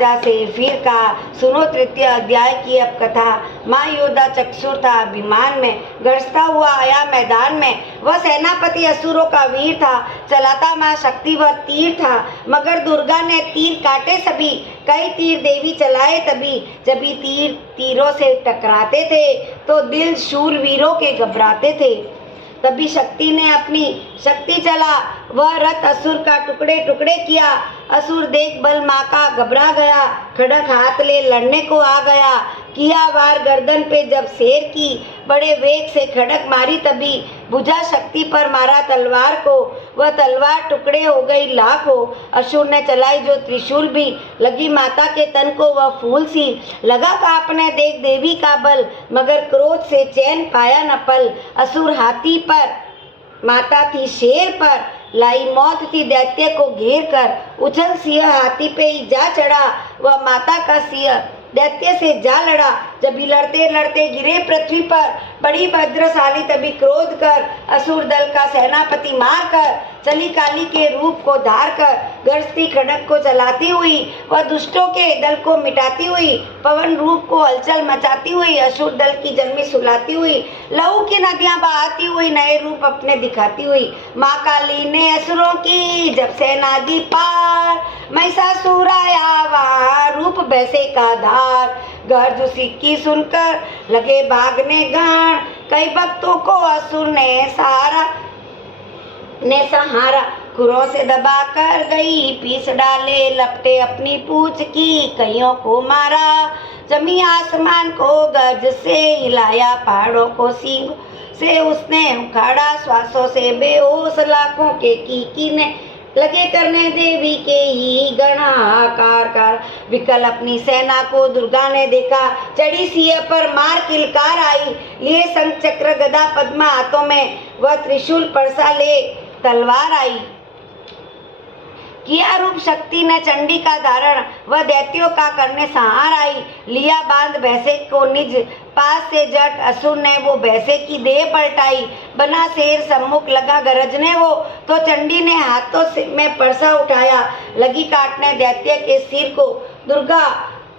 राजा से फिर कहा, सुनो तृतीय अध्याय की अब कथा। महायोद्धा चक्षुर था, अभिमान में गरजता हुआ आया मैदान में। वह सेनापति असुरों का वीर था, चलाता माँ शक्ति व तीर था। मगर दुर्गा ने तीर काटे सभी, कई तीर देवी चलाए तभी। जभी तीर तीरों से टकराते थे तो दिल शूरवीरों के घबराते थे। तभी शक्ति ने अपनी शक्ति चला, वह रथ असुर का टुकड़े टुकड़े किया। असुर देख बल माँ का घबरा गया, खड़क हाथ ले लड़ने को आ गया। किया वार गर्दन पे जब शेर की, बड़े वेग से खड़क मारी तभी। भुजा शक्ति पर मारा तलवार को, वह तलवार टुकड़े हो गई लाखों। असुर ने चलाई जो त्रिशूल भी, लगी माता के तन को वह फूल सी। लगा कांपने देख देवी का बल, मगर क्रोध से चैन पाया न पल। असुर हाथी पर, माता थी शेर पर, लाई मौत थी दैत्य को घेर कर। उछल सिंह हाथी पे ही जा चढ़ा, वह माता का सिंह दैत्य से जा लड़ा। जब भी लड़ते लड़ते गिरे पृथ्वी पर, बड़ी भद्रशाली तभी क्रोध कर। असुर दल का सेनापति मार कर, चली काली के रूप को धार कर। गरजती खड़क को चलाती हुई, वह दुष्टों के दल को मिटाती हुई। पवन रूप को हलचल मचाती हुई, असुर दल की जन्मी सुलाती हुई। लहू की नदियां बहाती हुई, नए रूप अपने दिखाती हुई। माँ काली ने असुरों की जब सेना दी पार, महिषासुर आया वहाँ रूप वैसे का धार। गर्ज उसी की सुनकर लगे भागने गान, कई भक्तों को असुर ने सहारा। खुरों से दबा कर गई पीस डाले, लपटे अपनी पूछ की कईयों को मारा। जमी आसमान को गर्ज से हिलाया, पहाड़ों को सींग से उसने उखाड़ा। श्वासों से बेहोश लाखों के की ने लगे करने देवी के ही गणाकार कार। विकल अपनी सेना को दुर्गा ने देखा, चढ़ी सिंह पर मार किलकार आई। लिए शंख चक्र गदा पद्मा हाथों में, वह त्रिशूल परसा ले तलवार आई। किया रूप शक्ति ने चंडी का धारण, वह दैत्यों का करने सहार आई। लिया बांध भैंसे को निज पास से जट, असुर ने वो भैंसे की देह पलटाई। बना शेर सम्मुख लगा गरजने वो, तो चंडी ने हाथों में परसा उठाया। लगी काटने दैत्य के सिर को, दुर्गा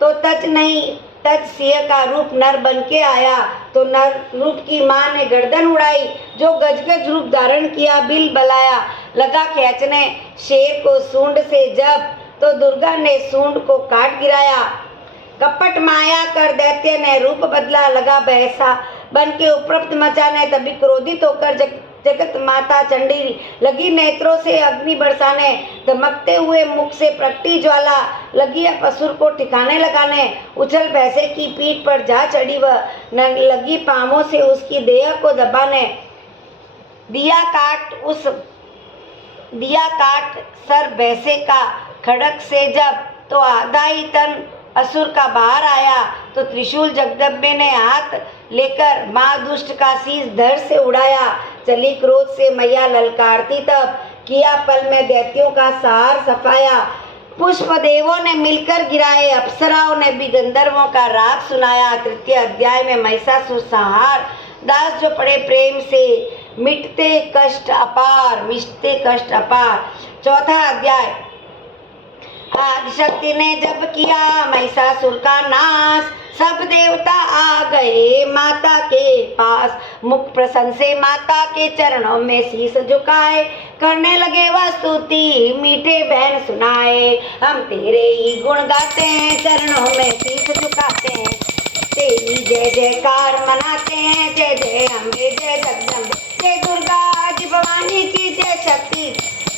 तो तज नहीं तज सिंह का रूप नर बन के आया। तो नर रूप की माँ ने गर्दन उड़ाई, जो गजगज रूप धारण किया बिल बलाया। लगा खींचने शेर को सूंड से जब, तो दुर्गा ने सूंड को काट गिराया। कपट माया कर दैत्य ने रूप बदला, लगा भैंसा बन के उपद्रव मचाने। तभी क्रोधित होकर जगत माता चंडी लगी नेत्रों से अग्नि बरसाने। धमकते हुए मुख से प्रकटी ज्वाला, लगी असुर को ठिकाने लगाने। उछल भैंसे की पीठ पर जा चढ़ी, वह लगी पांवों से उसकी देह को दबाने। दिया काट सर भैंसे का खड़क से जब, तो आधा ही तन असुर का बाहर आया। तो त्रिशूल जगदम्बे ने हाथ लेकर माँ दुष्ट का शीश धड़ से उड़ाया। चली क्रोध से मैया ललकारती तब, किया पल में दैत्यों का सहार सफाया। पुष्प देवों ने मिलकर गिराए, अप्सराओं ने भी गंधर्वों का राग सुनाया। तृतीय अध्याय में महिषासुर संहार। दास जो पड़े प्रेम से मिटते कष्ट अपार। चौथा अध्याय। आदिशक्ति ने जब किया महिषासुर का नाश, सब देवता आ गए माता के पास। मुख प्रसन्न से माता के चरणों में शीश झुकाए, करने लगे वह स्तुति मीठे बहन सुनाए। हम तेरे ही गुण गाते हैं, चरणों में शीश झुकाते हैं, तेरी जय जयकार मनाते हैं। जय जय अम्बे जय जगदम्बे, जय दुर्गा आदि भवानी की जय, शक्ति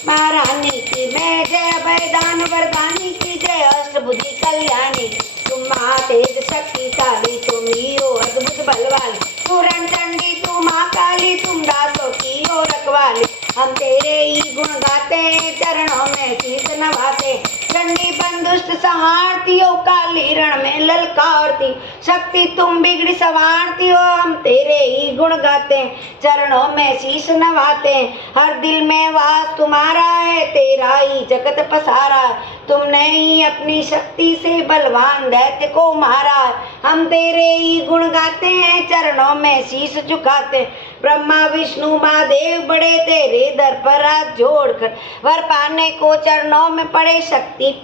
महारानी की मैं जय, वरदान वरदानी की जय, अष्टभुजी कल्याणी। तुम महातेज शक्तिशाली, तुम ही हो अद्भुत बलवान। पूरण चंडी तू माँ काली, तुम दासों की हो रखवाली। हम तेरे ही गुण गाते हैं, चरणों में शीश नवाते। चंडी बन दुष्ट संहारती हो, काली रण में ललकारती। शक्ति तुम बिगड़ी संवारती हो, हम तेरे ही गुण गाते हैं, चरणों में शीश नवाते। हर दिल में वास तुम्हारा है, तेरा ही जगत पसारा। तुमने ही अपनी शक्ति से बलवान दैत्य को मारा। हम तेरे ही गुण गाते हैं, चरणों में शीश झुकाते। ब्रह्मा विष्णु महादेव बड़े तेरे दर पर हाथ जोड़कर, वर पाने को चरणों में पड़े। शक्ति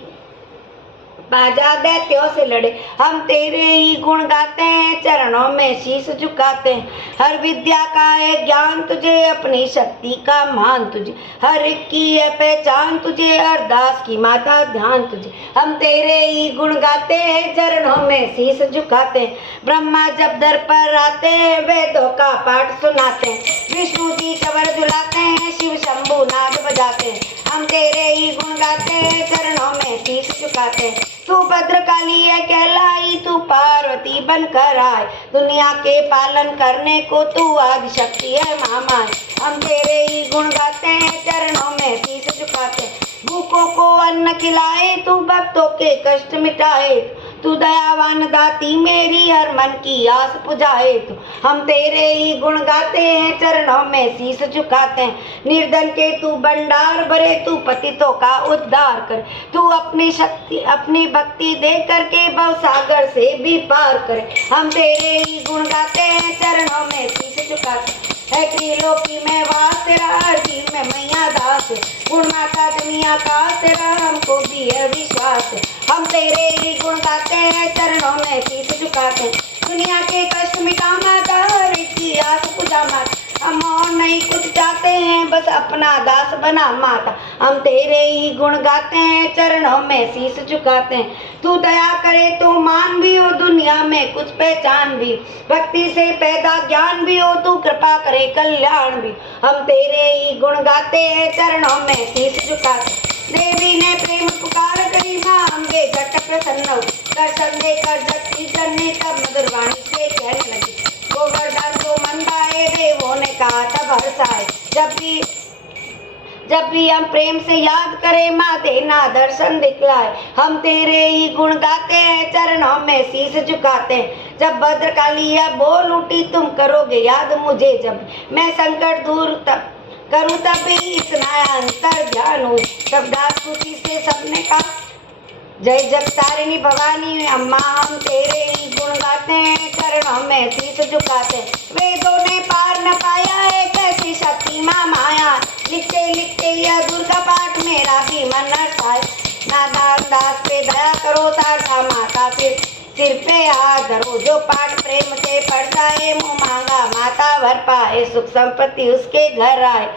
बाजा दैत्यों से लड़े। हम तेरे ही गुण गाते हैं, चरणों में शीश झुकाते हैं। हर विद्या का है ज्ञान तुझे, अपनी शक्ति का मान तुझे। हर एक की है पहचान तुझे, हर दास की माता ध्यान तुझे। हम तेरे ही गुण गाते हैं, चरणों में शीश झुकाते हैं। ब्रह्मा जब दर पर आते हैं, वेदों का पाठ सुनाते हैं। विष्णु जी कमर झुलाते हैं, शिव शंभु नाद बजाते हैं। हम तेरे ही गुण गाते हैं, चरणों में शीश झुकाते हैं। तू भद्रकाली है कहलाई, तू पार्वती बनकर आए। दुनिया के पालन करने को तू आदि शक्ति है महामाई। हम तेरे ही गुण गाते हैं, चरणों में शीश झुकाते हैं। भूखों को अन्न खिलाए, तू भक्तों के कष्ट मिटाए। तू दयावान दाती मेरी, हर मन की आस पुजाए। तू हम तेरे ही गुण गाते हैं, चरणों में शीश झुकाते हैं। निर्धन के तू भंडार भरे, तू पतितों का उद्धार कर। तू अपनी शक्ति अपनी भक्ति दे करके भव सागर से भी पार करे। हम तेरे ही गुण गाते हैं, चरणों में शीश झुकाते हैं। है त्रिलोकी में वास तेरा, हर जीव में मैया दास। गुण माता दुनिया का तेरा, हमको भी है विश्वास। हम तेरे ही गुण गाते हैं, चरणों में शीश झुकाते हैं। दुनिया के कष्ट मिटा माता, हर एक की आस पूजा माता। हम और नहीं कुछ चाहते हैं, बस अपना दास बना माता। हम तेरे ही गुण गाते हैं, चरणों में शीश झुकाते हैं। तू दया करे तो मान भी हो, दुनिया में कुछ पहचान भी। भक्ति से पैदा ज्ञान भी हो, तू कृपा करे कल्याण भी। हम तेरे ही गुण गाते हैं, चरणों में शीश झुकाते हैं। देवी ने प्रेम पुकार करी, माँ अम्बे झट प्रसन्न हो। दर्शन देकर जगती जननी, तब मधुर वाणी से कहने लगी। गोवर्धन को मन भाए, देवों ने कहा तब हर्षाए। जब भी हम प्रेम से याद करें, माँ देना दर्शन दिखलाए। हम तेरे ही गुण गाते हैं, चरणों में शीश झुकाते हैं। जब भद्रकाली यह बोल उठी, तुम करोगे याद मुझे, जब मैं संकट दूर तब करूँ तभी इतना अंतर ध्यान हो। तब दास खुशी से सबने कहा, जय जगतारिणी भवानी अम्मा। हम तेरे ही गुण गाते हैं, चरणों में शीश झुकाते हैं। वेदों ने पार न पाया है, कैसी शक्ति माँ माया। लिखते लिखते यह दुर्गा पाठ, मेरा भी मन हर्षाए। नादान दास पे दया करो, शारदा माता फिर सिर पे हाथ धरो। जो पाठ प्रेम से पढ़ता है, मुँह मांगा माता भर पाए। सुख संपत्ति उसके घर आए,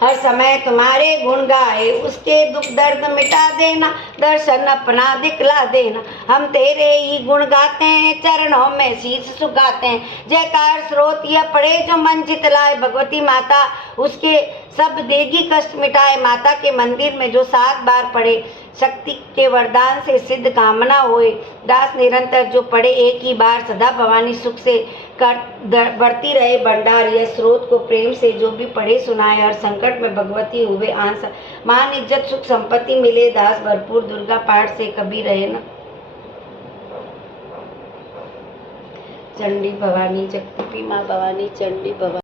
हर समय तुम्हारे गुण गाए। उसके दुख दर्द मिटा देना, दर्शन अपना दिखला देना। हम तेरे ही गुण गाते हैं, चरणों में शीश झुकाते हैं। जयकार स्रोत यह पढ़े, जो मन जितलाए। भगवती माता उसके सब देगी कष्ट मिटाए। माता के मंदिर में जो 7 बार पढ़े, शक्ति के वरदान से सिद्ध कामना होए। दास निरंतर जो पढ़े एक ही बार, सदा भवानी सुख से बढ़ती रहे भंडार। यह स्रोत को प्रेम से जो भी पढ़े सुनाए, हर संकट में भगवती हुए आंसर। मान इज्जत सुख संपत्ति मिले, दास भरपूर दुर्गा पाठ से कभी रहे न। चंडी भवानी, जगती माँ भवानी, चंडी भवानी।